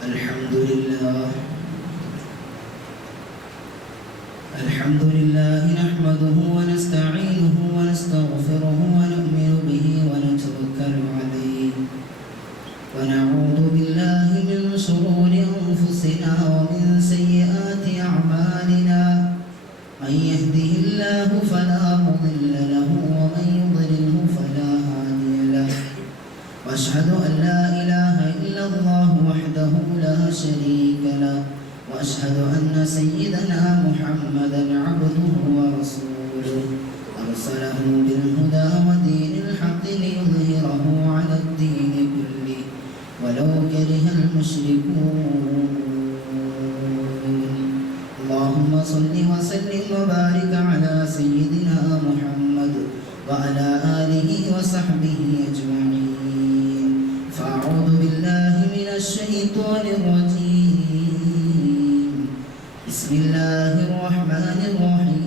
الحمد لله نحمده ونستعينه ونستغفره ونؤمن به ونتوكل عليه ونعوذ بالله من شرور أنفسنا ومن سيئات أعمالنا من يهده الله فلا مضل له ومن يضلله فلا هادي له وأشهد أن لا إله إلا الله وحده لا شريك له وأشهد أن سيدنا محمدا عبده ورسوله أرسله بالهدى ودين الحق ليظهره على الدين كله ولو كره المشركون. اللهم صل وسلم وبارك على سيدنا محمد وعلى آله وصحبه أجمعين. فأعوذ بالله من الشيطان الرجيم. بسم الله الرحمن الرحيم.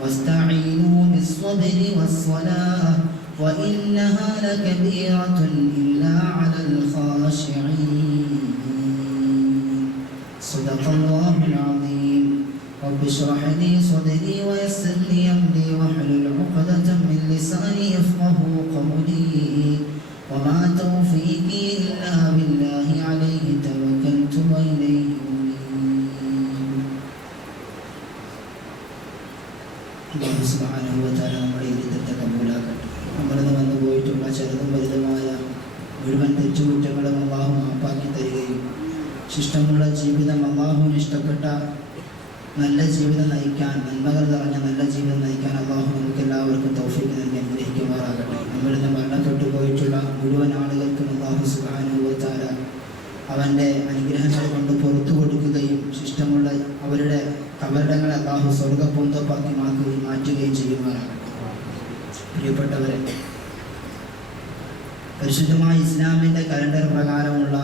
واستعينوا بالصبر والصلاة وإنها لكبيرة إلا على الخاشعين. صدق الله العظيم. رب اشرح لي صدري ويسر لي أمري واحلل عقدة من لساني يفقهوا قولي وما توفيقي إلا بالله عليه توكلت وإليه അല്ലാഹു സുബ്ഹാനഹു വ തആല നമ്മുടെ ഇരുത്തത്തെ കബൂലാക്കട്ടെ. നമ്മളിന്ന് വന്നു പോയിട്ടുള്ള ചെറുതും വലുതുമായ മുഴുവൻ തെറ്റുകുറ്റങ്ങളും അല്ലാഹു മാപ്പാക്കി തരികയും ശിഷ്ടമുള്ള ജീവിതം അല്ലാഹുവിന് ഇഷ്ടപ്പെട്ട നല്ല ജീവിതം നയിക്കാൻ, നന്മകൾ നിറഞ്ഞ നല്ല ജീവിതം നയിക്കാൻ അല്ലാഹു നമുക്ക് എല്ലാവർക്കും തൗഫീഖ് നൽകി അനുഗ്രഹിക്കുമാറാകട്ടെ. നമ്മളിന്ന് മരണപ്പെട്ടു പോയിട്ടുള്ള മുഴുവൻ ആളുകൾക്കും അല്ലാഹു സുബ്ഹാനഹു വ തആല അവൻ്റെ അനുഗ്രഹങ്ങൾ കൊണ്ട് പുറത്തു കൊടുക്കുകയും ശിഷ്ടമുള്ള അവരുടെ കബറിടങ്ങളെ അല്ലാഹു സ്വർഗ്ഗപൂന്തോപ്പാക്കി മാറ്റുകയും ചെയ്യുമാറാകട്ടെ. പ്രിയപ്പെട്ടവരെ, പരിശുദ്ധമായ ഇസ്ലാമിൻ്റെ കലണ്ടർ പ്രകാരമുള്ള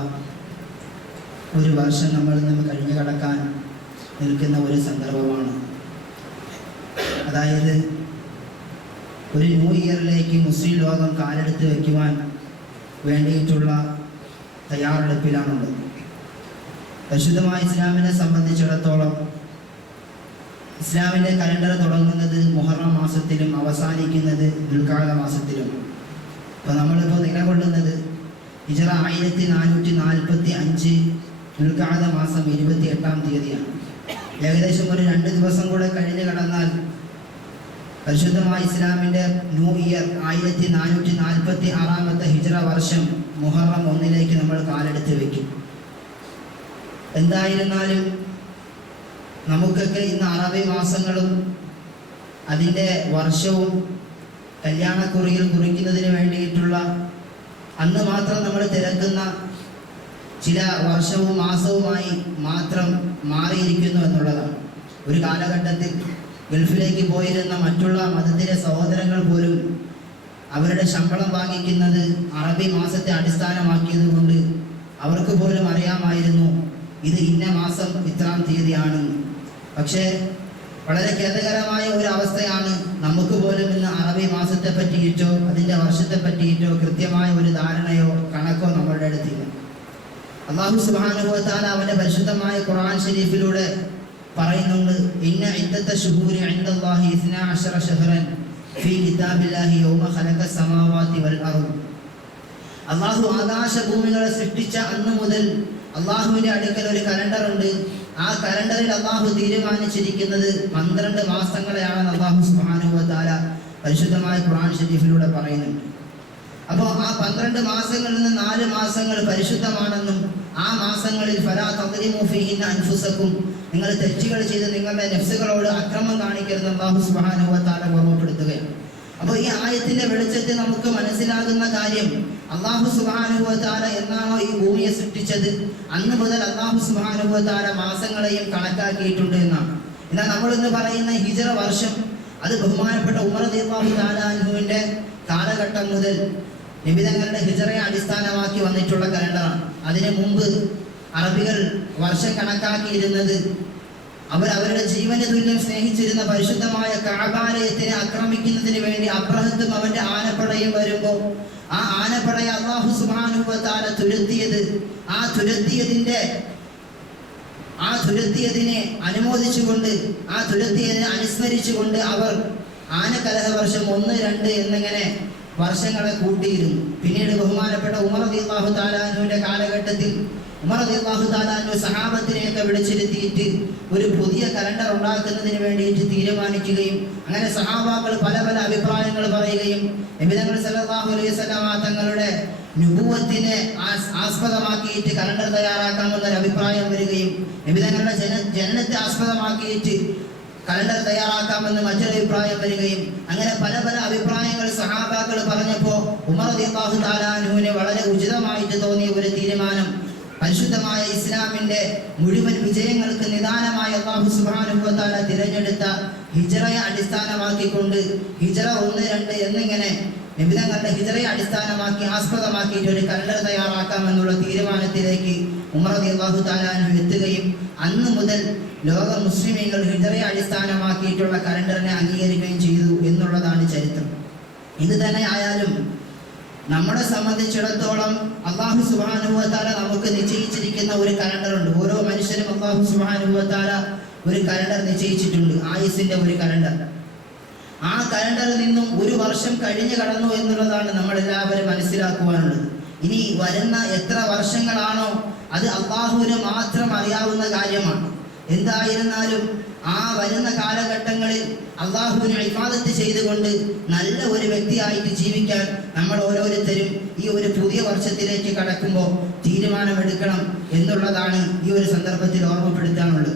ഒരു വർഷം നമ്മൾ നിന്ന് കഴിഞ്ഞു കടക്കാൻ നിൽക്കുന്ന ഒരു സന്ദർഭമാണ്. അതായത് ഒരു ന്യൂ ഇയറിലേക്ക് മുസ്ലിം ലോകം കാലെടുത്ത് വയ്ക്കുവാൻ വേണ്ടിയിട്ടുള്ള തയ്യാറെടുപ്പിലാണുള്ളത്. പരിശുദ്ധമായ ഇസ്ലാമിനെ സംബന്ധിച്ചിടത്തോളം ഇസ്ലാമിൻ്റെ കലണ്ടർ തുടങ്ങുന്നത് മുഹറം മാസത്തിലും അവസാനിക്കുന്നത് ദുൽഖഅദ മാസത്തിലും. അപ്പോൾ നമ്മളിപ്പോൾ നിലകൊള്ളുന്നത് ഹിജ്റ 1445 ദുൽഖഅദ മാസം 28-ാം തീയതിയാണ്. ഏകദേശം ഒരു 2 ദിവസം കൂടെ കഴിഞ്ഞ് കടന്നാൽ പരിശുദ്ധമായ ഇസ്ലാമിൻ്റെ ന്യൂ ഇയർ 1446-ാമത്തെ ഹിജ്റ വർഷം മുഹറം 1 നമ്മൾ കാലെടുത്ത് വയ്ക്കും. എന്തായിരുന്നാലും നമുക്കൊക്കെ ഇന്ന് അറബി മാസങ്ങളും അതിൻ്റെ വർഷവും കല്യാണക്കുറിയിൽ കുറിക്കുന്നതിന് വേണ്ടിയിട്ടുള്ള അന്ന് മാത്രം നമ്മൾ തിരക്കുന്ന ചില വർഷവും മാസവുമായി മാത്രം മാറിയിരിക്കുന്നു എന്നുള്ളതാണ്. ഒരു കാലഘട്ടത്തിൽ ഗൾഫിലേക്ക് പോയിരുന്ന മറ്റുള്ള മതത്തിലെ സഹോദരങ്ങൾ പോലും അവരുടെ ശമ്പളം വാങ്ങിക്കുന്നത് അറബി മാസത്തെ അടിസ്ഥാനമാക്കിയത് കൊണ്ട് അവർക്ക് പോലും അറിയാമായിരുന്നു ഇത് ഇന്ന മാസം ഇത്രാം തീയതിയാണ്. പക്ഷേ വളരെ ഖേദകരമായ ഒരു അവസ്ഥയാണ്, നമുക്ക് പോലും ഇന്ന് അറബി മാസത്തെ പറ്റിയിട്ടോ അതിൻ്റെ വർഷത്തെ പറ്റിയിട്ടോ കൃത്യമായ ഒരു ധാരണയോ കണക്കോ നമ്മളുടെ അടുത്തില്ല. അല്ലാഹു സുബ്ഹാനഹു വ തആല അവൻ്റെ പരിശുദ്ധമായ ഖുർആൻ ശരീഫിലൂടെ പറയുന്നുണ്ട്, ഇന്ന ഇദ്ദത ശുഹൂരി ഇൻദല്ലാഹി 12 ശഹ്റൻ ഫീ കിതാബില്ലാഹി യൗമ ഖലഖ സമാവാതി വൽ അർദ്. അല്ലാഹു ആകാശഭൂമികളെ സൃഷ്ടിച്ച അന്ന് മുതൽ അല്ലാഹുവിൻ്റെ അടുക്കൽ ഒരു കലണ്ടർ ഉണ്ട്. ആ കലണ്ടറിൽ അല്ലാഹു തീരുമാനിച്ചിരിക്കുന്നത് 12 മാസങ്ങളെയാണെന്ന് അല്ലാഹു സുബ്ഹാനഹു വ തആല പരിശുദ്ധമായ ഖുർആൻ ശരീഫിലൂടെ പറയുന്നുണ്ട്. അപ്പോൾ ആ 12 മാസങ്ങളിൽ നിന്ന് 4 മാസങ്ങൾ പരിശുദ്ധമാണെന്നും ആ മാസങ്ങളിൽ ഫലാ തദ്ലിമു ഫീഹിന്ന അൻഫുസകും, നിങ്ങൾ തെറ്റുകൾ ചെയ്ത് നിങ്ങളുടെ നഫ്സുകളോട് അക്രമം കാണിക്കരുതെന്ന് അല്ലാഹു സുബ്ഹാനഹു വ തആല ഓർമ്മപ്പെടുത്തുകയാണ്. അപ്പോൾ ഈ ആയത്തിന്റെ വെളിച്ചത്തിൽ നമുക്ക് മനസ്സിലാകുന്ന കാര്യം, അല്ലാഹു സുബ്ഹാനഹു വ തആല എന്നാണോ ഈ ഭൂമിയെ സൃഷ്ടിച്ചത് അന്ന് മുതൽ അല്ലാഹു സുബ്ഹാനഹു വ തആല മാസങ്ങളെയും കണക്കാക്കിയിട്ടുണ്ട് എന്നാണ്. എന്നാൽ നമ്മൾ ഇന്ന് പറയുന്ന ഹിജ്റ വർഷം അത് ബഹുമാനപ്പെട്ട ഉമർ റളിയല്ലാഹു തആല അൻഹുവിൻ്റെ കാലഘട്ടം മുതൽ നബിതങ്ങളുടെ ഹിജ്റയെ അടിസ്ഥാനമാക്കി വന്നിട്ടുള്ള കലണ്ടറാണ്. അതിനു മുമ്പ് അറബികൾ വർഷം കണക്കാക്കിയിരുന്നത് അവരവരുടെ ജീവന് തുല്യം സ്നേഹിച്ചിരുന്ന പരിശുദ്ധമായ കഅബാലയത്തിനെ ആക്രമിക്കുന്നതിന് വേണ്ടി അബ്രഹത്തും അവന്റെ ആനപ്പടയും വരുമ്പോൾ ആ ആനപ്പടയെ അല്ലാഹു സുബ്ഹാനഹു വ തആല തുരത്തിയതിനെ അനുമോദിച്ചുകൊണ്ട്, ആ തുരത്തിയതിനെ അനുസ്മരിച്ചുകൊണ്ട് അവർ ആനക്കലഹ വർഷം 1, 2 എന്നിങ്ങനെ വർഷങ്ങളെ കൂട്ടിയിരുന്നു. പിന്നീട് ബഹുമാനപ്പെട്ട ഉമർ റളിയല്ലാഹു തആല അൻഹുവിന്റെ കാലഘട്ടത്തിൽ ഉമർ റളിയല്ലാഹു തആല അൻഹു സഹാബത്തിനെയൊക്കെ വിളിച്ചിരുത്തിയിട്ട് ഒരു പുതിയ കലണ്ടർ ഉണ്ടാക്കുന്നതിന് വേണ്ടിയിട്ട് തീരുമാനിക്കുകയും അങ്ങനെ സഹാബാക്കൾ പല പല അഭിപ്രായങ്ങൾ പറയുകയും നബി തങ്ങൾ സല്ലല്ലാഹു അലൈഹി വസല്ലം തങ്ങളുടെ നുബുവത്തിനെ ആസ്പദമാക്കിയിട്ട് കലണ്ടർ തയ്യാറാക്കാമെന്നൊരു അഭിപ്രായം വരികയും നബി തങ്ങളുടെ ജനനത്തെ ആസ്പദമാക്കിയിട്ട് കലണ്ടർ തയ്യാറാക്കാമെന്ന് മറ്റൊരു അഭിപ്രായം വരികയും അങ്ങനെ പല പല അഭിപ്രായങ്ങൾ സഹാബാക്കൾ പറഞ്ഞപ്പോൾ ഉമർ റളിയല്ലാഹു തആല അൻഹുവിനെ വളരെ ഉചിതമായിട്ട് തോന്നിയ ഒരു തീരുമാനം, പരിശുദ്ധമായ ഇസ്ലാമിന്റെ മുഴുവൻ വിജയങ്ങൾക്ക് നിദാനമായ അല്ലാഹു സുബ്ഹാനഹു വ തആല തിരഞ്ഞെടുത്ത ഹിജ്റയെ അടിസ്ഥാനമാക്കിക്കൊണ്ട് ഹിജ്റ 1, 2 എന്നിങ്ങനെ നബി തങ്ങളുടെ ഹിജ്റയെ അടിസ്ഥാനമാക്കി ആസ്പദമാക്കിയിട്ട് ഒരു കലണ്ടർ തയ്യാറാക്കാമെന്നുള്ള തീരുമാനത്തിലേക്ക് ഉമർ റളിയല്ലാഹു തആല അൻഹു എത്തുകയും അന്ന് മുതൽ ലോക മുസ്ലിമീങ്ങൾ ഹിജ്റയെ അടിസ്ഥാനമാക്കിയിട്ടുള്ള കലണ്ടറിനെ അംഗീകരിക്കുകയും ചെയ്തു എന്നുള്ളതാണ് ചരിത്രം. ഇത് തന്നെ ആയാലും നമ്മളെ സംബന്ധിച്ചിടത്തോളം അല്ലാഹു സുബ്ഹാനഹു വ തആല നമുക്ക് നിശ്ചയിച്ചിരിക്കുന്ന ഒരു കലണ്ടർ ഉണ്ട്. ഓരോ മനുഷ്യനും അല്ലാഹു സുബ്ഹാനഹു വ തആല ഒരു കലണ്ടർ നിശ്ചയിച്ചിട്ടുണ്ട്, ആയുസിന്റെ ഒരു കലണ്ടർ. ആ കലണ്ടറിൽ നിന്നും ഒരു വർഷം കഴിഞ്ഞു കടന്നു എന്നുള്ളതാണ് നമ്മൾ എല്ലാവരും മനസ്സിലാക്കുവാനുള്ളത്. ഇനി വരുന്ന എത്ര വർഷങ്ങളാണോ അത് അല്ലാഹുവിന് മാത്രം അറിയാവുന്ന കാര്യമാണ്. എന്തായിരുന്നാലും ആ വരുന്ന കാലഘട്ടങ്ങളിൽ അല്ലാഹുവിനെ ഇബാദത്ത് ചെയ്തുകൊണ്ട് നല്ല ഒരു വ്യക്തിയായിട്ട് ജീവിക്കാൻ നമ്മൾ ഓരോരുത്തരും ഈ ഒരു പുതിയ വർഷത്തിലേക്ക് കടക്കുമ്പോൾ തീരുമാനമെടുക്കണം എന്നുള്ളതാണ് ഈ ഒരു സന്ദർഭത്തിൽ ഓർമ്മപ്പെടുത്താനുള്ളത്.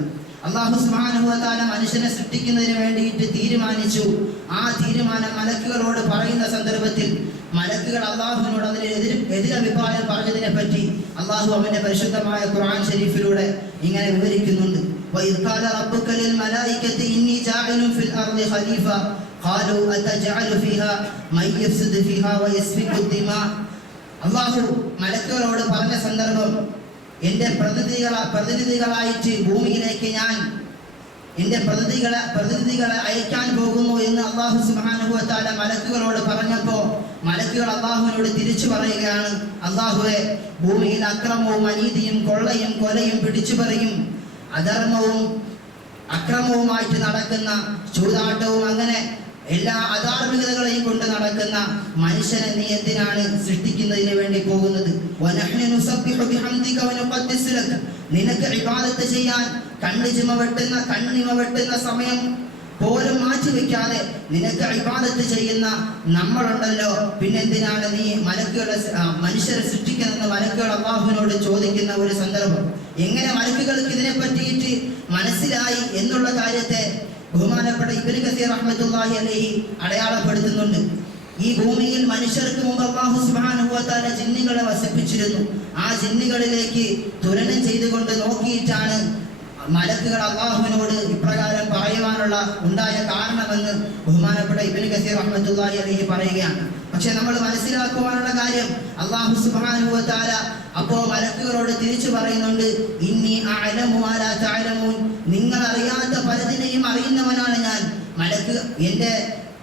അല്ലാഹു സുബ്ഹാനഹു വ തആല മനുഷ്യനെ സൃഷ്ടിക്കുന്നതിന് വേണ്ടിയിട്ട് തീരുമാനിച്ചു. ആ തീരുമാനം മലക്കുകളോട് പറയുന്ന സന്ദർഭത്തിൽ മലക്കുകൾ അല്ലാഹുവിനോട് അതിന് എതിരഭിപ്രായം പറഞ്ഞതിനെ പറ്റി അല്ലാഹു അവന്റെ പരിശുദ്ധമായ ഖുർആൻ ശരീഫിലൂടെ ഇങ്ങനെ വിവരിക്കുന്നുണ്ട്. വഇദ് ഖാല റബ്ബുക ലിൽ മലായികതി ഇന്നി ജാഇലുൻ ഫിൽ അർളി ഖലീഫ ഖാലു അതജഅലു ഫീഹാ മൻ യഫ്സിദു ഫീഹാ വയസ്ഫികു ദിമാ. അല്ലാഹു മലക്കുകളോട് പറഞ്ഞ സന്ദർഭം, എൻ്റെ പ്രതിനിധികളായിട്ട് ഭൂമിയിലേക്ക് ഞാൻ എൻ്റെ പ്രതിനിധികളെ അയക്കാൻ പോകുന്നു എന്ന് അല്ലാഹു സുബ്ഹാനഹു വ തആല മലക്കുകളോട് പറഞ്ഞപ്പോൾ മലക്കുകൾ അല്ലാഹുവിനോട് തിരിച്ചു പറയുകയാണ്, അല്ലാഹുവേ, ഭൂമിയിൽ അക്രമവും അനീതിയും കൊള്ളയും കൊലയും പിടിച്ചുപറിയും അധർമ്മവും അക്രമവുമായിട്ട് നടക്കുന്ന ചൂതാട്ടവും അങ്ങനെ എല്ലാ അധാർമികതകളെയും കൊണ്ട് നടക്കുന്ന മനുഷ്യനെ നീ എന്തിനാണ് സൃഷ്ടിക്കുന്നതിന് വേണ്ടി പോകുന്നത്? നിനക്ക് ഇബാദത്ത് ചെയ്യാൻ കണ്ണിമ വെട്ടുന്ന സമയം പോലും മാറ്റിവെക്കാതെ നിനക്ക് ഇബാദത്ത് ചെയ്യുന്ന നമ്മളുണ്ടല്ലോ, പിന്നെന്തിനാണ് നീ മനുഷ്യരെ സൃഷ്ടിക്കുന്നതെന്ന് മലക്കുകൾ അല്ലാഹുവിനോട് ചോദിക്കുന്ന ഒരു സന്ദർഭം. എങ്ങനെ മലക്കുകൾക്ക് ഇതിനെ പറ്റിയിട്ട് മനസ്സിലായി എന്നുള്ള കാര്യത്തെ ബഹുമാനപ്പെട്ട ഇബ്നു കസീർ റഹ്മത്തുള്ളാഹി അലൈഹി അടയാളപ്പെടുത്തുന്നുണ്ട്. ഈ ഭൂമിയിൽ മനുഷ്യർക്ക് മുമ്പ് അല്ലാഹു സുബ്ഹാനഹു വ തആല ജിന്നുകളെ വസിപ്പിച്ചിരുന്നു. ആ ജിന്നുകളിലേക്ക് തുലനം ചെയ്തുകൊണ്ട് നോക്കിയിട്ടാണ് മലക്കുകൾ അല്ലാഹുവിനോട് ഇപ്രകാരം പറയുവാനുള്ള ഉണ്ടായ കാരണമെന്ന് ബഹുമാനപ്പെട്ട ഇബ്നു കസീർ റഹ്മത്തുള്ളാഹി അലൈഹി പറയുകയാണ്. പക്ഷെ നമ്മൾ മനസ്സിലാക്കുവാനുള്ള കാര്യം, അല്ലാഹു സുബ്ഹാനഹു വ തആല അപ്പോൾ മലക്കുകളോട് തിരിച്ചു പറയുന്നുണ്ട്, ഇന്നി അഅലമു മാ ലാ തഅലമൂൻ, നിങ്ങൾ അറിയാത്ത പലതിനെയും അറിയുന്നവനാണ് ഞാൻ. എൻ്റെ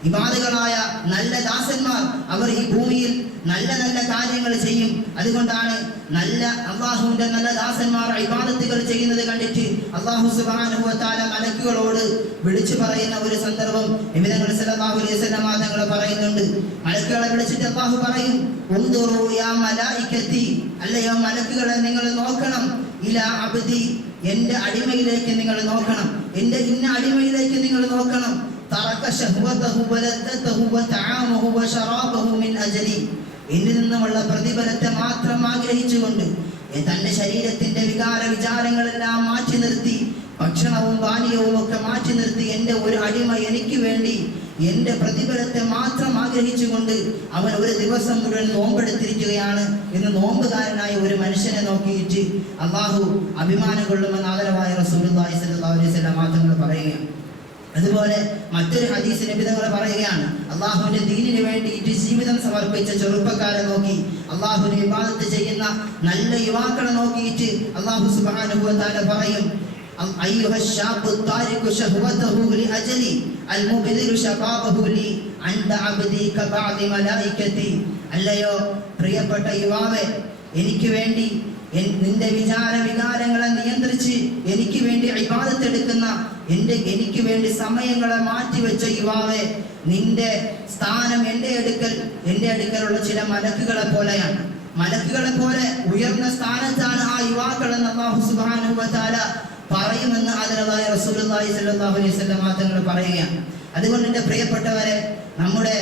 ഇബാദുകളായ നല്ല ദാസന്മാർ അവർ ഈ ഭൂമിയിൽ നല്ല നല്ല കാര്യങ്ങൾ ചെയ്യും. അതുകൊണ്ടാണ് നല്ല അല്ലാഹുവിന്റെ നല്ല ദാസന്മാർ ഇബാദത്തുകൾ ചെയ്യുന്നത് കണ്ടിട്ട് അല്ലാഹു സുബ്ഹാനഹു വ തആല മലക്കുകളോട് വിളിച്ചു പറയുന്ന ഒരു സന്ദർഭം നബി തങ്ങൾ സല്ലല്ലാഹു അലൈഹി വസല്ലം തങ്ങൾ പറയുന്നുണ്ട്. മലക്കുകളെ വിളിച്ചിട്ട് അല്ലാഹു പറയും, ഉൻദുറു യാ മലായികതി, അല്ലയോ മലക്കുകളെ നിങ്ങൾ നോക്കണം, ഇലാ അബ്ദി, എൻ്റെ അടിമയിലേക്ക് നിങ്ങൾ നോക്കണം, എൻ്റെ ഇന്ന അടിമയിലേക്ക് നിങ്ങൾ നോക്കണം. തറക ശഹ്വതഹു വലദ്ദതഹു വതആമഹു വശറാബഹു മിൻ അജലി, എന്നിൽ നിന്നുമുള്ള പ്രതിഫലത്തെ മാത്രം ആഗ്രഹിച്ചുകൊണ്ട് തൻ്റെ ശരീരത്തിന്റെ വിചാരങ്ങളെല്ലാം മാറ്റി നിർത്തി, ഭക്ഷണവും പാനീയവും ഒക്കെ മാറ്റി നിർത്തി എൻ്റെ ഒരു അടിമ എനിക്ക് വേണ്ടി എൻ്റെ പ്രതിഫലത്തെ മാത്രം ആഗ്രഹിച്ചുകൊണ്ട് അവൻ ഒരു ദിവസം മുഴുവൻ നോമ്പെടുത്തിരിക്കുകയാണ് എന്ന് നോമ്പുകാരനായ ഒരു മനുഷ്യനെ നോക്കിയിട്ട് അല്ലാഹു അഭിമാനം കൊള്ളുമെന്ന് ആദരവായ റസൂലുള്ളാഹി സ്വല്ലല്ലാഹു അലൈഹി വസല്ലം തങ്ങൾ പറയുകയാണ്. അതുപോലെ മറ്റൊരു ഹദീസ് നബി തങ്ങൾ പറയുകയാണ്, അല്ലാഹുവിന്റെ ദീനിന് വേണ്ടിയിട്ട് ജീവിതം സമർപ്പിച്ച ചെറുപ്പക്കാരെ നോക്കി, അല്ലാഹുവിനെ ഇബാദത്ത് ചെയ്യുന്ന നല്ല യുവാക്കളെ നോക്കിയിട്ട് അല്ലാഹു സുബ്ഹാനഹു വ തആല പറയും, അയ്യുഹ ശാബു താരിഖു ശഹ്വതഹു ലിഅജലി അൽമുബ്ദിലു ശബാബഹു ലി അൻത അബ്ദി കബഅദി മലായികതി അല്ലയോ പ്രിയപ്പെട്ട യുവാവേ, എനിക്ക് വേണ്ടി നിന്റെ വികാരങ്ങളെ നിയന്ത്രിച്ച് എനിക്ക് വേണ്ടി ഇബാദത്ത് എടുക്കുന്ന എനിക്ക് വേണ്ടി സമയങ്ങളെ മാറ്റിവെച്ച യുവാവേ, നിന്റെ സ്ഥാനം എൻ്റെ അടുക്കലുള്ള ചില മലക്കുകളെ പോലെയാണ്. മലക്കുകളെ പോലെ ഉയർന്ന സ്ഥാനത്താണ് ആ യുവാക്കളെന്ന് അല്ലാഹു സുബ്ഹാനഹു വ തആല പറയുമെന്ന് ആദരവായ റസൂലുള്ളാഹി സ്വല്ലല്ലാഹു അലൈഹി വസല്ലം തങ്ങൾ പറയുകയാണ്. അതുകൊണ്ട് എൻ്റെ പ്രിയപ്പെട്ടവരെ, നമ്മുടെ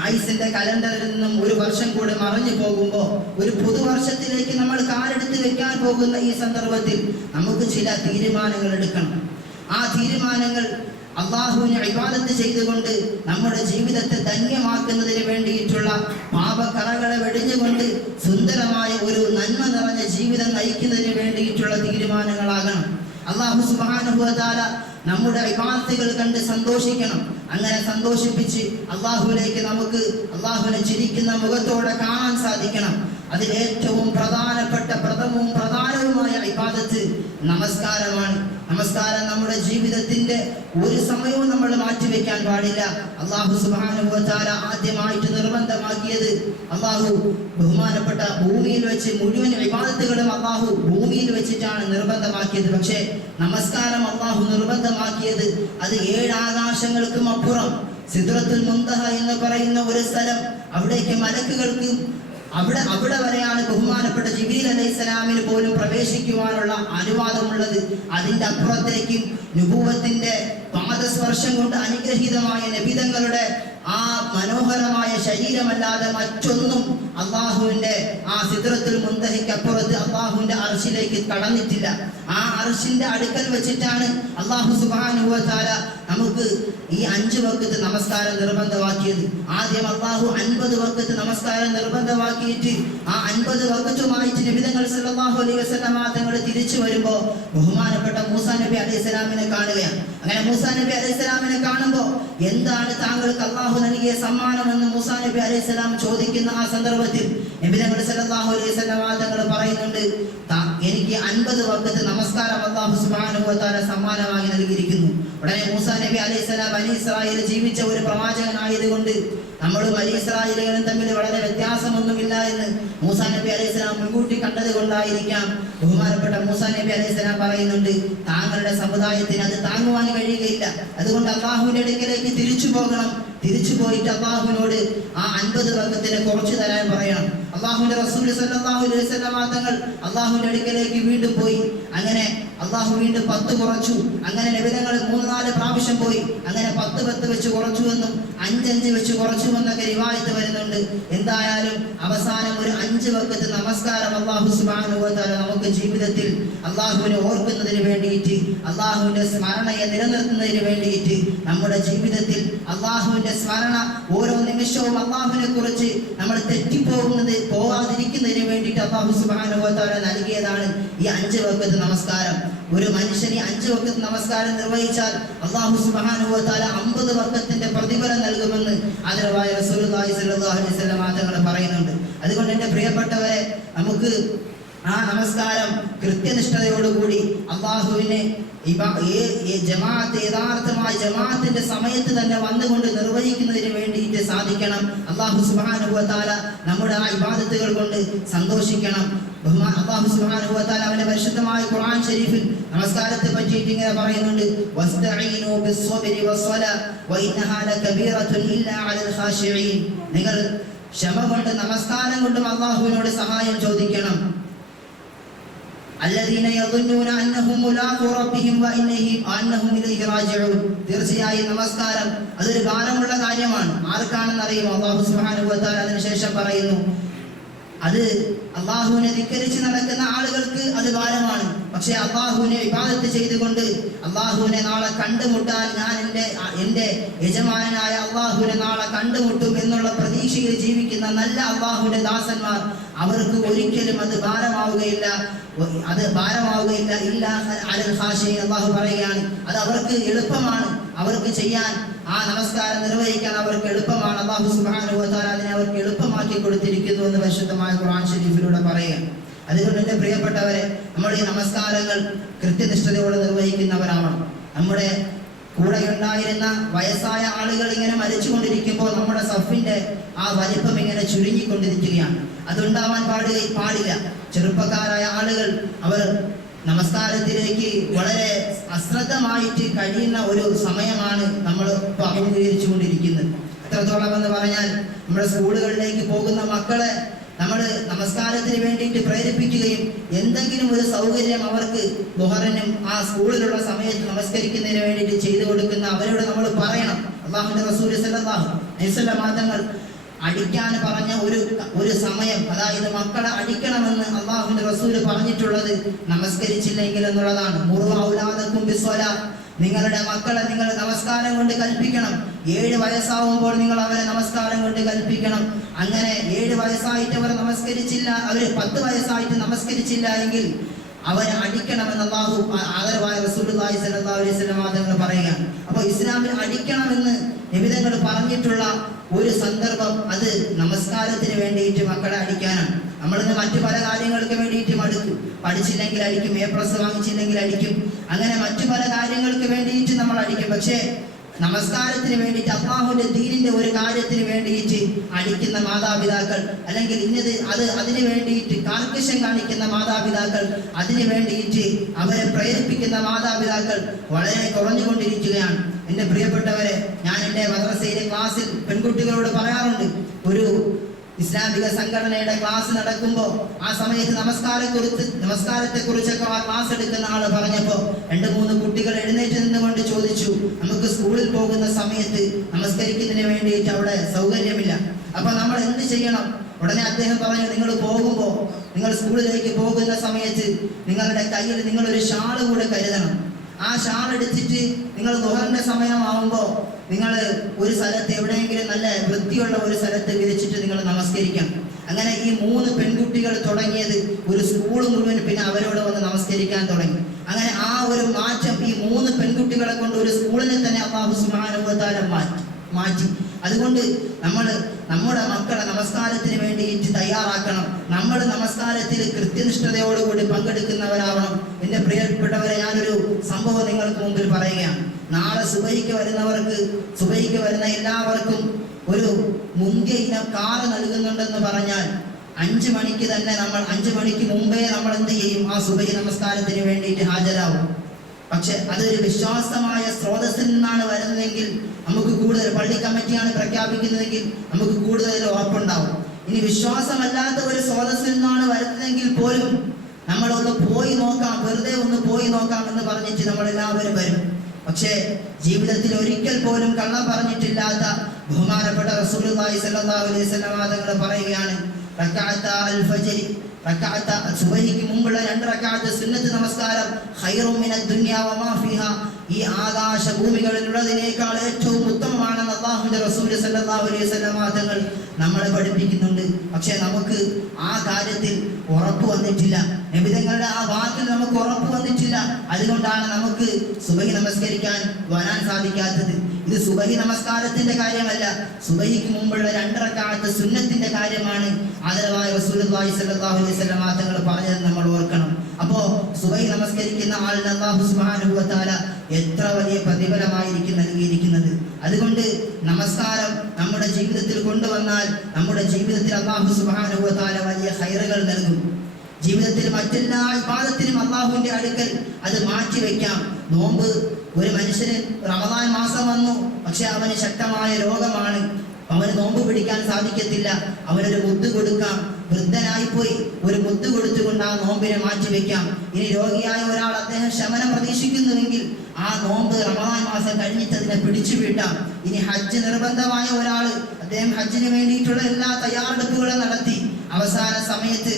ആയുസിന്റെ കലണ്ടറിൽ നിന്നും ഒരു വർഷം കൂടെ മറഞ്ഞു പോകുമ്പോൾ ഒരു പുതുവർഷത്തിലേക്ക് നമ്മൾ കാലെടുത്ത് വെക്കാൻ പോകുന്ന ഈ സന്ദർഭത്തിൽ നമുക്ക് ചില തീരുമാനങ്ങൾ എടുക്കണം. ആ തീരുമാനങ്ങൾ അല്ലാഹുവിനെ ഇബാദത്ത് ചെയ്തുകൊണ്ട് നമ്മുടെ ജീവിതത്തെ ധന്യമാക്കുന്നതിന് വേണ്ടിയിട്ടുള്ള പാപക്കറകളെ വെടിഞ്ഞുകൊണ്ട് സുന്ദരമായ ഒരു നന്മ നിറഞ്ഞ ജീവിതം നയിക്കുന്നതിന് വേണ്ടിയിട്ടുള്ള തീരുമാനങ്ങളാകണം. അല്ലാഹു സുബ്ഹാനഹു വ തആല നമ്മുടെ ഇബാദത്തുകൾ കണ്ട് സന്തോഷിക്കണം. അങ്ങനെ സന്തോഷിപ്പിച്ച് അല്ലാഹുവിലേക്ക് നമുക്ക് അല്ലാഹുവിനെ ചിരിക്കുന്ന മുഖത്തോടെ കാണാൻ സാധിക്കണം. അതിൽ ഏറ്റവും പ്രധാനവുമായ ഇബാദത്ത് നമസ്കാരമാണ്. നമസ്കാരം നമ്മുടെ ജീവിതത്തിന്റെ ഒരു സമയവും നമ്മൾ മാറ്റിവെക്കാൻ പാടില്ല. അല്ലാഹു സുബ്ഹാനഹു വ തആല ആദ്യമായിട്ട് നിർബന്ധമാക്കിയത് അല്ലാഹു ബഹുമാനപ്പെട്ട ഭൂമിയിൽ വെച്ച് മുഴുവൻ ഇബാദത്തുകളും അല്ലാഹു ഭൂമിയിൽ വെച്ചിട്ടാണ് നിർബന്ധമാക്കിയത്. പക്ഷേ നമസ്കാരം അല്ലാഹു നിർബന്ധമാക്കിയത് അത് 7 ആകാശങ്ങൾക്കും അപ്പുറം സിദ്റത്തുൽ മുൻതഹ എന്ന് പറയുന്ന ഒരു സ്ഥലം, അവിടേക്ക് മലക്കുകൾക്ക് അവിടെ വരെയാണ് ബഹുമാനപ്പെട്ട ജിബ്രീൽ അലൈഹിസ്സലാമിന് പോലും പ്രവേശിക്കുവാനുള്ള അനുവാദമുള്ളത്. അതിൻ്റെ അപ്പുറത്തേക്കും നുബുവത്തിന്റെ പാദസ്പർശം കൊണ്ട് അനുഗ്രഹീതമായ നബിതങ്ങളുടെ ആ മനോഹരമായ ശരീരമല്ലാതെ മറ്റൊന്നും അള്ളാഹുവിന്റെ ആ സിദ്റത്തുൽ മുൻതഹയ്ക്ക് അപ്പുറത്ത് അള്ളാഹുവിന്റെ അർശിലേക്ക് കടന്നിട്ടില്ല. ആ അർശിന്റെ അടുക്കൽ വെച്ചിട്ടാണ് അല്ലാഹു സുബ്ഹാനഹു വ തആല നമുക്ക് ഈ 5 വഖത്ത് നമസ്കാരം നിർബന്ധമാക്കിയത്. ആദ്യം അല്ലാഹു 50 വഖത്ത് നമസ്കാരം നിർബന്ധമാക്കിയിട്ട് ആ 50 വഖത്തുമായിട്ട് നബിതങ്ങൾ സല്ലല്ലാഹു അലൈഹി വസല്ലം തങ്ങൾ തിരിച്ചു വരുമ്പോൾ ബഹുമാനപ്പെട്ട മൂസാ നബി അലൈഹിസ്സലാമിനെ കാണുകയാണ്. അങ്ങനെ മൂസാ നബി അലൈഹിസ്സലാമിനെ കാണുമ്പോൾ എന്താണ് താങ്കൾക്ക് അല്ലാഹു നൽകിയ സമ്മാനമെന്ന് മൂസാ നബി അലൈഹിസ്സലാം ചോദിക്കുന്ന ആ സന്ദർഭത്തിൽ നബിതങ്ങൾ സല്ലല്ലാഹു അലൈഹി വസല്ലം തങ്ങൾ പറയുന്നുണ്ട്, എനിക്ക് 50 വഖത്ത് നമസ്കാരം അല്ലാഹു സുബ്ഹാനഹു വ തആല സമ്മാനമായി നൽകിയിരിക്കുന്നു. ഉടനെ മൂസാ നബി അലൈഹിസ്സലാം ബനി ഇസ്രായേൽ ജീവിച്ച ഒരു പ്രവാചകനായതുകൊണ്ട് നമ്മളും ബനി ഇസ്രായേലുകളും തമ്മിൽ വളരെ വ്യത്യാസമൊന്നുമില്ല എന്ന് മൂസാ നബി അലൈഹിസ്സലാം മുൻകൂട്ടി കണ്ടത് കൊണ്ടായിരിക്കാം ബഹുമാനപ്പെട്ട മൂസാ നബി അലൈഹിസ്സലാം പറയുന്നുണ്ട്, താങ്കളുടെ സമുദായത്തിന് അത് താങ്ങുവാൻ കഴിയുകയില്ല. അതുകൊണ്ട് അല്ലാഹുവിന്റെ അടുക്കലേക്ക് തിരിച്ചു പോകണം. തിരിച്ചു പോയിട്ട് അല്ലാഹുവിനോട് ആ 50 വഖത്തിനെ കുറച്ചു തരാൻ പറയണം. അല്ലാഹുവിന്റെ റസൂൽ സല്ലല്ലാഹു അലൈഹി വസല്ലം തങ്ങൾ അല്ലാഹുവിന്റെ അടുക്കലേക്ക് വീണ്ടും പോയി. അങ്ങനെ അല്ലാഹു വീണ്ടും 10 കുറച്ചു. അങ്ങനെ നബിതങ്ങൾ 3-4 പ്രാവശ്യം പോയി. അങ്ങനെ 10 വെച്ച് കുറച്ചു എന്നും 5 വെച്ച് കുറച്ചു എന്നൊക്കെ റിവായത്ത് വരുന്നുണ്ട്. എന്തായാലും അവസാനം ഒരു 5 വഖത്ത് നമസ്കാരം അല്ലാഹു സുബ്ഹാനഹു വ തആല നമുക്ക് ജീവിതത്തിൽ അല്ലാഹുവിനെ ഓർക്കുന്നതിന് വേണ്ടിയിട്ട് അല്ലാഹുവിന്റെ സ്മരണയെ നിലനിർത്തുന്നതിന് വേണ്ടിയിട്ട് നമ്മുടെ ജീവിതത്തിൽ അല്ലാഹുവിന്റെ സ്മരണ ഓരോ നിമിഷവും അല്ലാഹുവിനെ കുറിച്ച് നമ്മൾ പോവാതിരിക്കുന്നതിന് വേണ്ടിയിട്ട് അല്ലാഹു സുബ്ഹാനഹു വ തആല നൽകിയതാണ് ഈ 5 വഖത്ത് നമസ്കാരം. ഒരു മനുഷ്യന് 5 വഖത്ത് നമസ്കാരം നിർവഹിച്ചാൽ അല്ലാഹു സുബ്ഹാനഹു വ തആല 50 വഖത്തിന്റെ പ്രതിഫലം നൽകുമെന്ന് ആദരവായ റസൂലുള്ളാഹി സ്വല്ലല്ലാഹു അലൈഹി വസല്ലം തങ്ങൾ പറയുന്നുണ്ട്. അതുകൊണ്ട് എൻ്റെ പ്രിയപ്പെട്ടവരെ, നമുക്ക് ആ നമസ്കാരം കൃത്യനിഷ്ഠതയോടുകൂടി അല്ലാഹുവിനെ യഥാർത്ഥമായ ജമാഅത്തിന്റെ സമയത്ത് തന്നെ വന്നുകൊണ്ട് നിർവഹിക്കുന്നതിന് വേണ്ടിയിട്ട് സാധിക്കണം. അല്ലാഹു സുബ്ഹാനഹു വ തആല നമ്മുടെ ആ ഇബാദത്തുകൾ കൊണ്ട് സന്തോഷിക്കണം. അല്ലാഹു സുബ്ഹാനഹു വ തആല അവന്റെ പരിശുദ്ധമായ ഖുർആൻ ശരീഫിൽ നമസ്കാരത്തെ പറ്റിയിട്ട് ഇങ്ങനെ പറയുന്നുണ്ട്, വസ്തഈനു ബിസ്സബ്രി വസ്സലാ വഇന്നഹാ ലകബീറത്തുൻ ഇല്ലാ അലൽ ഖാശിഈൻ. നിങ്ങൾ ക്ഷമ കൊണ്ട് നമസ്കാരം കൊണ്ടും അല്ലാഹുവിനോട് സഹായം ചോദിക്കണം. الذين يظنون أنهم ملاقو ربهم وأنهم إليه راجعون. തീർച്ചയായും നമസ്കാരം അതൊരു ഭാരമുള്ള കാര്യമാണ്. ആർക്കാണെന്ന് അറിയുമോ? അല്ലാഹു സുബ്ഹാനഹു വ തആല അതിനുശേഷം പറയുന്നു, അത് അല്ലാഹുവിനെ ധിക്കരിച്ച് നടക്കുന്ന ആളുകൾക്ക് അത് ഭാരമാണ്. പക്ഷെ അല്ലാഹുവിനെ ഇബാദത്ത് ചെയ്തുകൊണ്ട് അല്ലാഹുവിനെ നാളെ കണ്ടുമുട്ടാൻ ഞാൻ എൻ്റെ യജമാനനായ അല്ലാഹുവിനെ നാളെ കണ്ടുമുട്ടും എന്നുള്ള പ്രതീക്ഷയിൽ ജീവിക്കുന്ന നല്ല അല്ലാഹുവിന്റെ ദാസന്മാർ, അവർക്ക് ഒരിക്കലും അത് ഭാരമാവുകയില്ല. ഇല്ലാ അലൽ ഖാശിഈൻ. അല്ലാഹു പറയുകയാണ്, അത് അവർക്ക് എളുപ്പമാണ്. അവർക്ക് ചെയ്യാൻ ആ നമസ്കാരം നിർവഹിക്കാൻ അവർക്ക് എളുപ്പമാണ്. അല്ലാഹു സുബ്ഹാനഹു വ തആല അതിനെ അവർക്ക് എളുപ്പമാക്കി കൊടുത്തിരിക്കുന്നു എന്ന് പരിശുദ്ധമായ ഖുർആൻ ശരീഫിലൂടെ പറയുകയാണ്. അതുകൊണ്ട് എൻ്റെ പ്രിയപ്പെട്ടവരെ, നമ്മൾ ഈ നമസ്കാരങ്ങൾ കൃത്യനിഷ്ഠതയോടെ നിർവഹിക്കുന്നവരാവണം. നമ്മുടെ കൂടെ ഉണ്ടായിരുന്ന വയസ്സായ ആളുകൾ ഇങ്ങനെ മരിച്ചുകൊണ്ടിരിക്കുമ്പോൾ നമ്മുടെ സഫിന്റെ ആ വലിപ്പം ഇങ്ങനെ ചുരുങ്ങിക്കൊണ്ടിരിക്കുകയാണ്. അതുണ്ടാവാൻ പാടില്ല. ചെറുപ്പക്കാരായ ആളുകൾ അവർ നമസ്കാരത്തിലേക്ക് വളരെ അശ്രദ്ധമായിട്ട് കഴിയുന്ന ഒരു സമയമാണ് നമ്മൾ അഭിമുഖീകരിച്ചു കൊണ്ടിരിക്കുന്നത്. എത്രത്തോളം എന്ന് പറഞ്ഞാൽ നമ്മുടെ സ്കൂളുകളിലേക്ക് പോകുന്ന മക്കളെ നമ്മൾ നമസ്കാരത്തിന് വേണ്ടിയിട്ട് പ്രേരിപ്പിക്കുകയും എന്തെങ്കിലും ഒരു സൗകര്യം അവർക്ക് ദുഹറിനും ആ സ്കൂളിലുള്ള സമയത്ത് നമസ്കരിക്കുന്നതിന് വേണ്ടിയിട്ട് ചെയ്തു കൊടുക്കുന്ന അവരോട് നമ്മൾ പറയണം. അല്ലാഹുവിന്റെ റസൂൽ സല്ലല്ലാഹു അലൈഹി വസല്ലം തങ്ങൾ അടിക്കാൻ പറഞ്ഞ ഒരു സമയം, അതായത് മക്കളെ അടിക്കണമെന്ന് അല്ലാഹുവിന്റെ റസൂൽ പറഞ്ഞിട്ടുള്ളത് നമസ്കരിച്ചില്ലെങ്കിൽ എന്നുള്ളതാണ്. മുറു ഔലാദക്കും ബിസ്സലാ, നിങ്ങളുടെ മക്കളെ നിങ്ങൾ നമസ്കാരം കൊണ്ട് കൽപ്പിക്കണം. 7 വയസ്സാവുമ്പോൾ നിങ്ങൾ അവരെ നമസ്കാരം കൊണ്ട് കൽപ്പിക്കണം. അങ്ങനെ 7 വയസ്സായിട്ട് അവർ നമസ്കരിച്ചില്ല, അവർ 10 വയസ്സായിട്ട് നമസ്കരിച്ചില്ല എങ്കിൽ അവരെ അടിക്കണമെന്ന് അല്ലാഹു ആദരവായ റസൂലുള്ളാഹി സ്വല്ലല്ലാഹു അലൈഹി വസല്ലം തങ്ങൾ പറയുകയാണ്. അപ്പോൾ ഇസ്ലാമിൽ അടിക്കണമെന്ന് നബി തങ്ങൾ പറഞ്ഞിട്ടുള്ള ഒരു സന്ദർഭം അത് നമസ്കാരത്തിന് വേണ്ടിയിട്ട് മക്കളെ അടിക്കാനാണ്. നമ്മളിന്ന് മറ്റു പല കാര്യങ്ങൾക്ക് വേണ്ടിയിട്ട് മടുക്കും. പഠിച്ചില്ലെങ്കിൽ അടിക്കും, A+ വാങ്ങിച്ചില്ലെങ്കിൽ അടിക്കും, അങ്ങനെ മറ്റു പല കാര്യങ്ങൾക്ക് വേണ്ടിയിട്ട് നമ്മൾ അടിക്കും. പക്ഷേ നമസ്കാരത്തിന് വേണ്ടിയിട്ട് അല്ലാഹുവിന്റെ ദീനിന്റെ ഒരു കാര്യത്തിന് വേണ്ടിയിട്ട് അടിക്കുന്ന മാതാപിതാക്കൾ, അല്ലെങ്കിൽ അതിന് വേണ്ടിയിട്ട് കാർക്കശ്യം കാണിക്കുന്ന മാതാപിതാക്കൾ, അതിന് വേണ്ടിയിട്ട് അവരെ പ്രേരിപ്പിക്കുന്ന മാതാപിതാക്കൾ വളരെ കുറഞ്ഞുകൊണ്ടിരിക്കുകയാണ്. എൻ്റെ പ്രിയപ്പെട്ടവരെ, ഞാൻ എൻ്റെ മദ്രസയിലെ ക്ലാസ്സിൽ പെൺകുട്ടികളോട് പറയാറുണ്ട്, ഒരു ഇസ്ലാമിക സംഘടനയുടെ ക്ലാസ് നടക്കുമ്പോൾ ആ സമയത്ത് നമസ്കാരത്തെക്കുറിച്ചൊക്കെ ആ ക്ലാസ് എടുക്കുന്ന ആള് പറഞ്ഞപ്പോൾ 2-3 കുട്ടികൾ എഴുന്നേറ്റ് നിന്നുകൊണ്ട് ചോദിച്ചു, നമുക്ക് സ്കൂളിൽ പോകുന്ന സമയത്ത് നമസ്കരിക്കുന്നതിന് വേണ്ടിയിട്ട് അവിടെ സൗകര്യമില്ല, അപ്പൊ നമ്മൾ എന്ത് ചെയ്യണം? ഉടനെ അദ്ദേഹം പറഞ്ഞു, നിങ്ങൾ സ്കൂളിലേക്ക് പോകുന്ന സമയത്ത് നിങ്ങളുടെ കയ്യിൽ നിങ്ങളൊരു ഷാള് കൂടെ കരുതണം. ആ ഷാൾ എടുത്തിട്ട് നിങ്ങൾ ദുഹറിന്റെ സമയമാവുമ്പോൾ നിങ്ങൾ ഒരു സ്ഥലത്ത് എവിടെയെങ്കിലും നല്ല വൃത്തിയുള്ള ഒരു സ്ഥലത്ത് വിരിച്ചിട്ട് നിങ്ങൾ നമസ്കരിക്കണം. അങ്ങനെ ഈ 3 പെൺകുട്ടികൾ തുടങ്ങിയത് ഒരു സ്കൂൾ മുഴുവൻ പിന്നെ അവരോട് വന്ന് നമസ്കരിക്കാൻ തുടങ്ങി. അങ്ങനെ ആ ഒരു മാറ്റം ഈ 3 പെൺകുട്ടികളെ കൊണ്ട് ഒരു സ്കൂളിനെ തന്നെ അല്ലാഹു സുബ്ഹാനഹു വ തആല മാറ്റി. അതുകൊണ്ട് നമ്മൾ നമ്മുടെ മക്കളെ നമസ്കാരത്തിന് വേണ്ടിയിട്ട് തയ്യാറാക്കണം. നമ്മൾ നമസ്കാരത്തിൽ കൃത്യനിഷ്ഠതയോടുകൂടി പങ്കെടുക്കുന്നവരാവണം. എൻ്റെ പ്രിയപ്പെട്ടവരെ, ഞാനൊരു സംഭവം നിങ്ങൾക്ക് മുമ്പിൽ പറയുകയാണ്. നാളെ സുബഹിക്ക് വരുന്ന എല്ലാവർക്കും ഒരു മുന്തിയ ഇനം കാറ് നൽകുന്നുണ്ടെന്ന് പറഞ്ഞാൽ 5 മണിക്ക് തന്നെ 5 മണിക്ക് മുമ്പേ നമ്മൾ എന്ത് ചെയ്യും? ആ സുബഹി നമസ്കാരത്തിന് വേണ്ടിയിട്ട് ഹാജരാകും. പക്ഷെ അതൊരു വിശ്വാസമായ സ്രോതസ്സിൽ നിന്നാണ് വരുന്നതെങ്കിൽ നമുക്ക് കൂടുതൽ, പള്ളി കമ്മിറ്റിയാണ് പ്രഖ്യാപിക്കുന്നതെങ്കിൽ നമുക്ക് കൂടുതൽ ഉറപ്പുണ്ടാവും. ഇനി വിശ്വാസമല്ലാത്ത ഒരു സ്രോതസ്സിൽ നിന്നാണ് വരുന്നതെങ്കിൽ പോലും നമ്മളൊന്ന് പോയി നോക്കാം, വെറുതെ ഒന്ന് പോയി നോക്കാം എന്ന് പറഞ്ഞിട്ട് നമ്മളെല്ലാവരും വരും. പക്ഷേ ജീവിതത്തിൽ ഒരിക്കൽ പോലും കള്ളം പറഞ്ഞിട്ടില്ലാത്ത ബഹുമാനപ്പെട്ട റസൂലുള്ളാഹി സ്വല്ലല്ലാഹു അലൈഹി വസല്ലം തങ്ങൾ പറയുകയാണ്, സുബഹിക്ക് മുമ്പുള്ള 2 റക്അത്ത് സുന്നത്ത് നമസ്കാരം ഖൈറും മിനദ് ദുനിയ വമാ ഫിഹാ, ഈ ആകാശ ഭൂമികളിലുള്ളതിനേക്കാൾ ഏറ്റവും ഉത്തമമാണെന്ന് അല്ലാഹുവിന്റെ റസൂൽ സല്ലല്ലാഹു അലൈഹി വസല്ലം തങ്ങൾ നമ്മളെ പഠിപ്പിക്കുന്നുണ്ട്. പക്ഷേ നമുക്ക് ആ കാര്യത്തിൽ ഉറപ്പ് വന്നിട്ടില്ല. നബി തങ്ങളുടെ ആ വാക്കിൽ നമുക്ക് ഉറപ്പ് വന്നിട്ടില്ല. അതുകൊണ്ടാണ് നമുക്ക് സുബഹി നമസ്കരിക്കാൻ വരാൻ സാധിക്കാത്തത്. ഇത് സുബഹി നമസ്കാരത്തിന്റെ കാര്യമല്ല, സുബഹിക്ക് മുമ്പുള്ള 2 റക്അത്ത് സുന്നത്തിന്റെ കാര്യമാണ് ആദരവായ റസൂലുള്ളാഹി സ്വല്ലല്ലാഹു അലൈഹി വസല്ലം തങ്ങൾ പറഞ്ഞത് നമ്മൾ ഓർക്കണം. അപ്പോൾ സുബഹി നമസ്കരിക്കുന്ന ആളിന് അല്ലാഹു സുബ്ഹാനഹു വ തആല എത്ര വലിയ പ്രതിഫലമായിരിക്കും നൽകിയിരിക്കുന്നത്. അതുകൊണ്ട് നമസ്കാരം നമ്മുടെ ജീവിതത്തിൽ കൊണ്ടുവന്നാൽ നമ്മുടെ ജീവിതത്തിൽ അല്ലാഹു സുബ്ഹാനഹു വ തആല വലിയ ഖൈറുകൾ നൽകും. ജീവിതത്തിൽ മറ്റെല്ലാ ഇബാദത്തിനും അല്ലാഹുവിന്റെ അടുക്കൽ അത് മാറ്റിവെക്കാം. നോമ്പ്, ഒരു മനുഷ്യന് റമദാൻ മാസം വന്നു, പക്ഷെ അവന് ശക്തമായ രോഗമാണ്, അവന് നോമ്പ് പിടിക്കാൻ സാധിക്കത്തില്ല, അവനൊരു മുദ്ദ് കൊടുക്കാം. വൃദ്ധനായിപ്പോയി, ഒരു മുദ്ദ് കൊടുത്തുകൊണ്ട് ആ നോമ്പിനെ മാറ്റിവെക്കാം. ഇനി രോഗിയായ ഒരാൾ, അദ്ദേഹം ശമനം പ്രതീക്ഷിക്കുന്നുവെങ്കിൽ ആ നോമ്പ് റമദാൻ മാസം കഴിഞ്ഞിട്ട് അതിനെ പിടിച്ചു വീട്ടാം. ഇനി ഹജ്ജ് നിർബന്ധമായ ഒരാൾ, അദ്ദേഹം ഹജ്ജിന് വേണ്ടിയിട്ടുള്ള എല്ലാ തയ്യാറെടുപ്പുകളും നടത്തി, അവസാന സമയത്ത്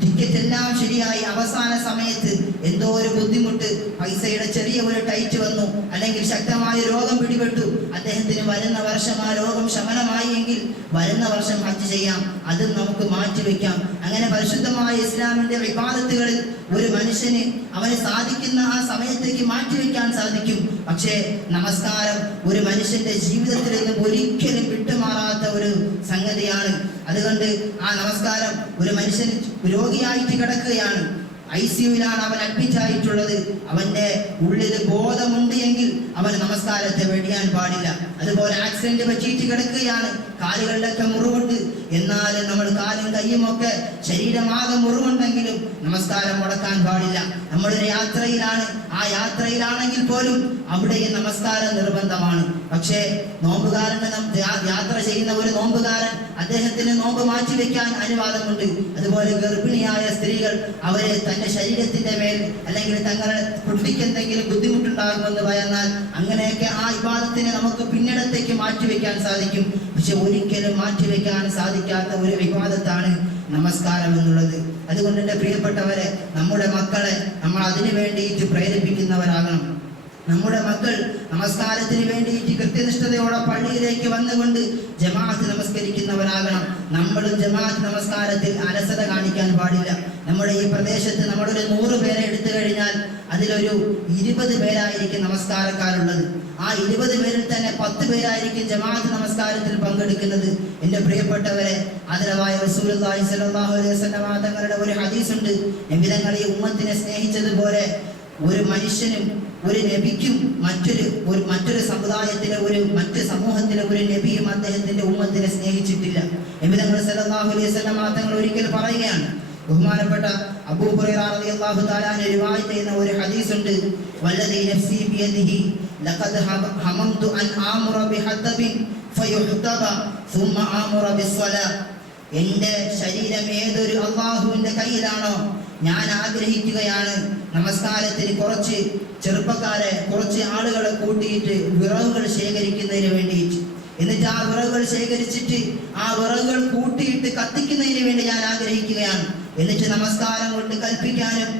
ടിക്കറ്റ് എല്ലാം ശരിയായി, അവസാന സമയത്ത് എന്തോ ഒരു ബുദ്ധിമുട്ട്, പൈസയുടെ ചെറിയ ഒരു ടൈറ്റ് വന്നു, അല്ലെങ്കിൽ ശക്തമായ രോഗം പിടിപെട്ടു, അദ്ദേഹത്തിന് വരുന്ന വർഷം ആ രോഗം ശമനമായി എങ്കിൽ വരുന്ന വർഷം ഹജ്ജ് ചെയ്യാം, അതും നമുക്ക് മാറ്റിവെക്കാം. അങ്ങനെ പരിശുദ്ധമായ ഇസ്ലാമിന്റെ ഇബാദത്തുകളിൽ ഒരു മനുഷ്യന് അവന് സാധിക്കുന്ന ആ സമയത്തേക്ക് മാറ്റിവെക്കാൻ സാധിക്കും. പക്ഷേ നമസ്കാരം ഒരു മനുഷ്യന്റെ ജീവിതത്തിൽ നിന്നും ഒരിക്കലും വിട്ടുമാറാത്ത ഒരു സംഗതിയാണ്. അതുകൊണ്ട് ആ നമസ്കാരം, ഒരു മനുഷ്യൻ രോഗിയായിട്ട് കിടക്കുകയാണ്, ICUവിലാണ് അവൻ അഡ്മിറ്റ് ആയിട്ടുള്ളത്, അവന്റെ ഉള്ളിൽ ബോധമുണ്ട് എങ്കിൽ അവൻ നമസ്കാരത്തെ വെടിയാൻ പാടില്ല. അതുപോലെ ആക്സിഡന്റ് പറ്റിയിട്ട് കിടക്കുകയാണ്, കാലുകളിലൊക്കെ മുറിവുണ്ട്, എന്നാലും നമ്മൾ കാലും കയ്യുമൊക്കെ ശരീരമാകെ മുറിവുണ്ടെങ്കിലും നമസ്കാരം മുടക്കാൻ പാടില്ല. നമ്മളൊരു യാത്രയിലാണ്, ആ യാത്രയിലാണെങ്കിൽ പോലും അവിടെയും നമസ്കാരം നിർബന്ധമാണ്. പക്ഷേ യാത്ര ചെയ്യുന്ന ഒരു നോമ്പുകാരൻ അദ്ദേഹത്തിന് നോമ്പ് മാറ്റിവെക്കാൻ അനുവാദമുണ്ട്. അതുപോലെ ഗർഭിണിയായ സ്ത്രീകൾ അവരെ തന്റെ ശരീരത്തിന്റെ മേൽ അല്ലെങ്കിൽ തങ്ങളെ കുട്ടിക്ക് എന്തെങ്കിലും ബുദ്ധിമുട്ടുണ്ടാകുമെന്ന് ഭയന്നാൽ അങ്ങനെയൊക്കെ ആ ഇബാദത്തിനെ നമുക്ക് പിന്നിടത്തേക്ക് മാറ്റിവെക്കാൻ സാധിക്കും. പക്ഷെ ഒരിക്കലും മാറ്റിവെക്കാൻ സാധിക്കാത്ത ഒരു ഇബാദത്താണ് നമസ്കാരം എന്നുള്ളത്. അതുകൊണ്ട് എൻ്റെ പ്രിയപ്പെട്ടവരെ, നമ്മുടെ മക്കളെ നമ്മൾ അതിനു വേണ്ടിയിട്ട് പ്രേരിപ്പിക്കുന്നവരാകണം. നമ്മുടെ മക്കൾ നമസ്കാരത്തിന് വേണ്ടിയിട്ട് കൃത്യനിഷ്ഠതയോടെ പള്ളിയിലേക്ക് വന്നുകൊണ്ട് ജമാഅത്ത് നമസ്കരിക്കുന്നവരാകണം. നമ്മളും ജമാഅത്ത് നമസ്കാരത്തിൽ അലസത കാണിക്കാൻ പാടില്ല. നമ്മുടെ ഈ പ്രദേശത്ത് നമ്മളൊരു 100 പേരെ എടുത്തു കഴിഞ്ഞാൽ അതിലൊരു 20 പേരായിരിക്കും നമസ്കാരക്കാരുള്ളത്. ആ 20 പേരിൽ തന്നെ 10 പേരായിരിക്കും ജമാഅത്ത് നമസ്കാരത്തിൽ പങ്കെടുക്കുന്നത്. എൻ്റെ പ്രിയപ്പെട്ടവരെ, ആദരവായ റസൂലുള്ളാഹി സ്വല്ലല്ലാഹു അലൈഹി വസല്ലം തങ്ങളുടെ ഒരു ഹദീസ് ഉണ്ട്. നബി തങ്ങൾ ഈ ഉമ്മത്തിനെ സ്നേഹിച്ചതുപോലെ ഒരു മനുഷ്യനും ഒരു നബിക്കും മറ്റൊരു സമുദായത്തിലെ മറ്റ് സമൂഹത്തിലെ ഒരു നബിയും അദ്ദേഹത്തിന്റെ ഉമ്മത്തിനെ സ്നേഹിച്ചിട്ടില്ല. നബി തങ്ങൾ സല്ലല്ലാഹു അലൈഹി വസല്ലം തങ്ങൾ ഒരിക്കൽ പറയുകയാണ്, ബഹുമാനപ്പെട്ട അബൂ ഹുറൈറ റളിയല്ലാഹു തആല റിവായത്ത് ചെയ്യുന്ന ഒരു ഹദീസ് ഉണ്ട്, വല്ലദീ നഫ്സി ബിയദിഹി ലഖദ് ഹമംതു അൻ ആമുറ ബിഹദ്ബിൻ ഫയുഹ്തബ സുമ്മ ആമുറ ബിസ്സലാ. എൻ്റെ ശരീരം ഏതൊരു അല്ലാഹുവിന്റെ കയ്യിലാണോ ഞാൻ ആഗ്രഹിക്കുകയാണ് നമസ്കാരത്തിന് കുറച്ച് ചെറുപ്പക്കാരെ, കുറച്ച് ആളുകളെ കൂട്ടിയിട്ട് വിറകുകൾ ശേഖരിക്കുന്നതിന് വേണ്ടിയിട്ട്, എന്നിട്ട് ആ വിറകുകൾ ശേഖരിച്ചിട്ട് ആ വിറകുകൾ കൂട്ടിയിട്ട് കത്തിക്കുന്നതിന് വേണ്ടി ഞാൻ ആഗ്രഹിക്കുകയാണ്. എന്നിട്ട് നമസ്കാരം കൊണ്ട് കൽപ്പിക്കാനും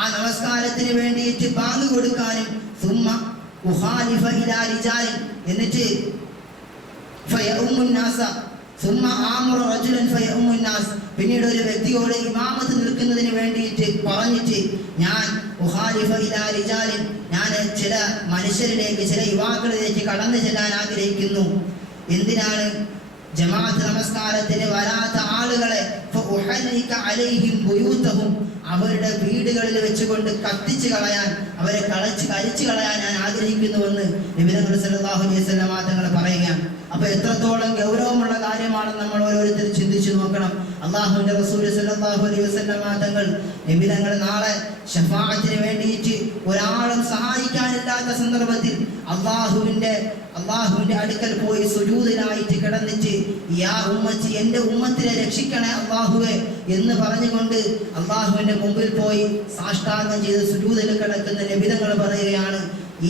ആ നമസ്കാരത്തിന് വേണ്ടിയിട്ട് ബാങ്ക് കൊടുക്കാനും എന്നിട്ട് പിന്നീട് ഒരു വ്യക്തിയോട് ഇമാമത്ത് നിൽക്കുന്നതിന് വേണ്ടിയിട്ട് പറഞ്ഞിട്ട് ഞാൻ ചില മനുഷ്യരിലേക്ക്, ചില യുവാക്കളിലേക്ക് കടന്നു ചെല്ലാൻ ആഗ്രഹിക്കുന്നു. എന്തിനാണ്? ജമാഅത്ത് നമസ്കാരത്തിന് വരാത്ത ആളുകളെ അവരുടെ വീടുകളിൽ വെച്ചുകൊണ്ട് കത്തിച്ചു കളയാൻ, അവരെ കരിച്ചു കളയാൻ ഞാൻ ആഗ്രഹിക്കുന്നുവെന്ന് നബി സല്ലല്ലാഹു അലൈഹി വസല്ലം തങ്ങൾ പറയുകയാണ്. അപ്പൊ എത്രത്തോളം ഗൗരവമുള്ള കാര്യമാണെന്ന് നമ്മൾ ഓരോരുത്തരും ചിന്തിച്ചു നോക്കണം. അല്ലാഹുവിന്റെ റസൂൽ സല്ലല്ലാഹു അലൈഹി വസല്ലം തങ്ങൾ നബി തങ്ങൾ നാളെ ശഫാഅത്തിന് വേണ്ടിയിട്ട് ഒരാളും സഹായിക്കാനില്ലാത്ത സന്ദർഭത്തിൽ അല്ലാഹുവിന്റെ അടുക്കൽ പോയി സുജൂദിലായിട്ട് കിടന്നിട്ട് യാ ഉമ്മത്തി, എൻ്റെ ഉമ്മത്തിനെ രക്ഷിക്കണേ അല്ലാഹുവേ എന്ന് പറഞ്ഞുകൊണ്ട് അല്ലാഹുവിന്റെ മുമ്പിൽ പോയി സാഷ്ടാംഗം ചെയ്ത് സുജൂദിൽ കിടക്കുന്ന നബി തങ്ങൾ പറയുകയാണ്,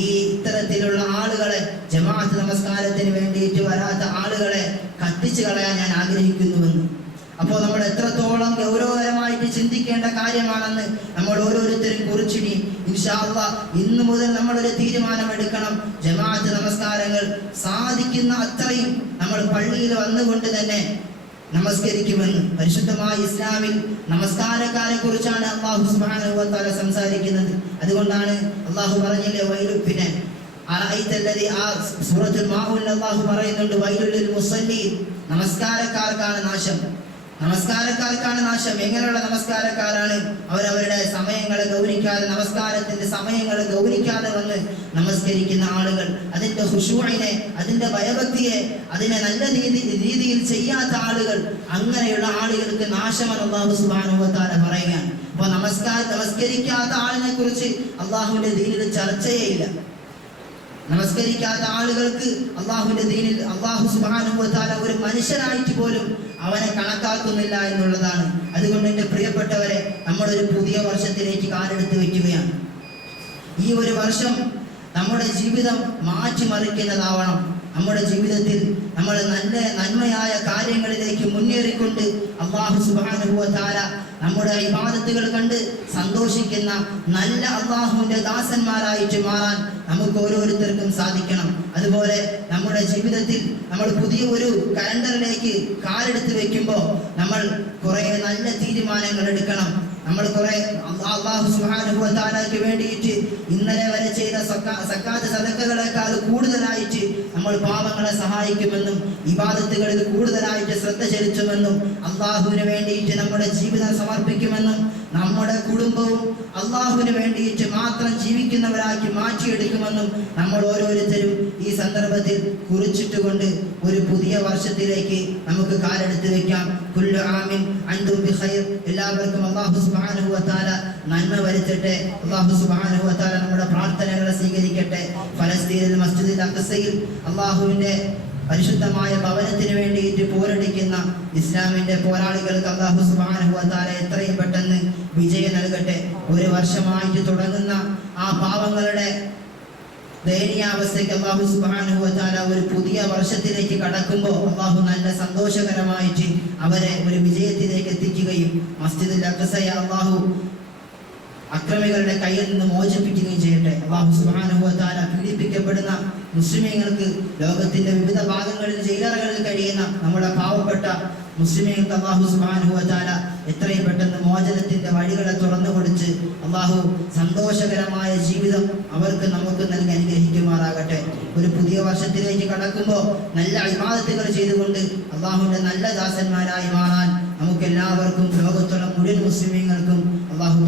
ഈ ഇത്തരത്തിലുള്ള ആളുകളെ, ജമാഅത്ത് നമസ്കാരത്തിന് വേണ്ടിയിട്ട് വരാത്ത ആളുകളെ കത്തിച്ചു കളയാൻ ഞാൻ ആഗ്രഹിക്കുന്നുവെന്ന്. അപ്പോൾ നമ്മൾ എത്രത്തോളം ഗൗരവകരമായിട്ട് ചിന്തിക്കേണ്ട കാര്യമാണെന്ന് നമ്മൾ ഓരോരുത്തരും കുറിച്ചിടി. ഇൻഷാ അല്ലാഹ് ഇന്നു മുതൽ നമ്മളൊരു തീരുമാനമെടുക്കണം. ജമാഅത്ത് നമസ്കാരങ്ങൾ സാധിക്കുന്ന അത്രയും നമ്മൾ പള്ളിയിൽ വന്നുകൊണ്ട് തന്നെ നമസ്കരിക്കുമെന്ന്. പരിശുദ്ധമായ ഇസ്ലാമിൽ നമസ്കാരക്കാരെ കുറിച്ചാണ് അല്ലാഹു സുബ്ഹാനഹു വ തആല സംസാരിക്കുന്നത്. അതുകൊണ്ടാണ് അല്ലാഹു പറഞ്ഞില്ലേ പിന്നെ സൂറത്തുൽ മാഊനിൽ അല്ലാഹു പറയുന്നുണ്ട്, വൈലുൽ ലിൽ മുസല്ലീൻ, നമസ്കാരക്കാർക്കാണ് നാശം. നമസ്കാരക്കാർക്കാണ് നാശം. എങ്ങനെയുള്ള നമസ്കാരക്കാരാണ്? അവരവരുടെ സമയങ്ങളെ ഗൗനിക്കാതെ, നമസ്കാരത്തിന്റെ സമയങ്ങളെ ഗൗനിക്കാതെ വന്ന് നമസ്കരിക്കുന്ന ആളുകൾ, അതിന്റെ ഖുശൂഇനെ, അതിന്റെ ഭയഭക്തിയെ, അതിനെ നല്ല രീതിയിൽ ചെയ്യാത്ത ആളുകൾ, അങ്ങനെയുള്ള ആളുകൾക്ക് നാശമെന്ന് അല്ലാഹു സുബ്ഹാനഹു വ തആല പറയുകയാണ്. അപ്പോൾ നമസ്കരിക്കാത്ത ആളിനെ കുറിച്ച് അല്ലാഹുവിന്റെ ദീനിൽ ചർച്ചയേ ഇല്ല. നമസ്കരിക്കാത്ത ആളുകൾക്ക് അല്ലാഹുവിന്റെ ദീനിൽ അല്ലാഹു സുബ്ഹാനഹു വ തആല ഒരു മനുഷ്യനായിട്ട് പോലും അവനെ കണക്കാക്കുന്നില്ല എന്നുള്ളതാണ്. അതുകൊണ്ട് എൻ്റെ പ്രിയപ്പെട്ടവരെ, നമ്മളൊരു പുതിയ വർഷത്തിലേക്ക് കാലെടുത്ത് വെക്കുകയാണ്. ഈ ഒരു വർഷം നമ്മുടെ ജീവിതം മാറ്റിമറിക്കുന്നതാവണം. നമ്മുടെ ജീവിതത്തിൽ നമ്മൾ നല്ല നന്മയായ കാര്യങ്ങളിലേക്ക് മുന്നേറിക്കൊണ്ട് അല്ലാഹു സുബ്ഹാനഹു വ തആല നമ്മുടെ ഇബാദത്തുകൾ കണ്ട് സന്തോഷിക്കുന്ന നല്ല അല്ലാഹുവിന്റെ ദാസന്മാരായിട്ട് മാറാൻ നമുക്ക് ഓരോരുത്തർക്കും സാധിക്കണം. അതുപോലെ നമ്മുടെ ജീവിതത്തിൽ നമ്മൾ പുതിയ ഒരു കലണ്ടറിലേക്ക് കാലെടുത്ത് വെക്കുമ്പോൾ നമ്മൾ കുറെ നല്ല തീരുമാനങ്ങൾ എടുക്കണം. നമ്മൾ കുറെ അല്ലാഹു സുബ്ഹാനഹു വ തആലയ്ക്ക് വേണ്ടിയിട്ട് ഇന്നലെ വരെ ചെയ്ത സക്കാത്ത് സദഖകളെക്കാൾ കൂടുതലായിട്ട് നമ്മൾ പാവങ്ങളെ സഹായിക്കുമെന്നും ഇബാദത്തുകളിൽ കൂടുതലായിട്ട് ശ്രദ്ധ ചെലുത്തുമെന്നും അല്ലാഹുവിന് വേണ്ടിയിട്ട് നമ്മുടെ ജീവിതം സമർപ്പിക്കുമെന്നും നമ്മുടെ കുടുംബവും അല്ലാഹുവിന് വേണ്ടിയിട്ട് മാത്രം ജീവിക്കുന്നവരാക്കി മാറ്റിയെടുക്കുമെന്നും നമ്മൾ ഓരോരുത്തരും ഈ സന്ദർഭത്തിൽ കുറിച്ചിട്ടുകൊണ്ട് ഒരു പുതിയ വർഷത്തിലേക്ക് നമുക്ക് കാലെടുത്ത് വെക്കാം. കുല്ലു ആമിൻ അൻതും ബിഖൈർ. എല്ലാവർക്കും അല്ലാഹു സുബ്ഹാനഹു വ തആല നന്മ വരുത്തട്ടെ. അല്ലാഹു സുബ്ഹാനഹു വ തആല നമ്മുടെ പ്രാർത്ഥനകളെ സ്വീകരിക്കട്ടെ. ഫലസ്തീനിൽ മസ്ജിദുൽ അഖ്സയിൽ അല്ലാഹുവിന്റെ പരിശുദ്ധമായ ഭവനത്തിന് വേണ്ടിയിട്ട് പോരടിക്കുന്ന ഇസ്ലാമിന്റെ പോരാളികൾക്ക് അല്ലാഹു സുബ്ഹാനഹു വ തആല എത്രയും പെട്ടെന്ന് വിജയം നൽകട്ടെ. ഒരു വർഷമായിട്ട് തുടങ്ങുന്ന ആ പാവങ്ങളുടെ ദയനീയാവസ്ഥയ്ക്ക് അല്ലാഹു സുബ്ഹാനഹു വ തആല ഒരു പുതിയ വർഷത്തിലേക്ക് കടക്കുമ്പോൾ അല്ലാഹു നല്ല സന്തോഷകരമായിട്ട് അവരെ ഒരു വിജയത്തിലേക്ക് എത്തിക്കുകയും മസ്ജിദുൽ അഖ്സയെ അല്ലാഹു അക്രമികളുടെ കയ്യിൽ നിന്ന് മോചിപ്പിക്കുകയും ചെയ്യട്ടെ. അല്ലാഹു സുബ്ഹാനഹു വ തആല പീഡിപ്പിക്കപ്പെടുന്ന മുസ്ലിമീങ്ങൾക്ക്, ലോകത്തിന്റെ വിവിധ ഭാഗങ്ങളിൽ ജയിലറകളിൽ കഴിയുന്ന നമ്മുടെ പാവപ്പെട്ട മുസ്ലിമീങ്ങൾക്ക് അല്ലാഹു സുബ്ഹാനഹു വ തആല എത്രയും പെട്ടെന്ന് മോചനത്തിന്റെ വഴികളെ തുറന്നു കൊടുത്ത് അല്ലാഹു സന്തോഷകരമായ ജീവിതം അവർക്ക് നമുക്ക് നൽകി അനുഗ്രഹിക്കുമാറാകട്ടെ. ഒരു പുതിയ വർഷത്തിലേക്ക് കടക്കുമ്പോൾ നല്ല ഇബാദത്തുകൾ ചെയ്തുകൊണ്ട് അല്ലാഹുവിന്റെ നല്ല ദാസന്മാരായി മാറാൻ നമുക്ക് എല്ലാവർക്കും ലോകത്തുള്ള മുഴുവൻ മുസ്ലിമീങ്ങൾക്കും അല്ലാഹു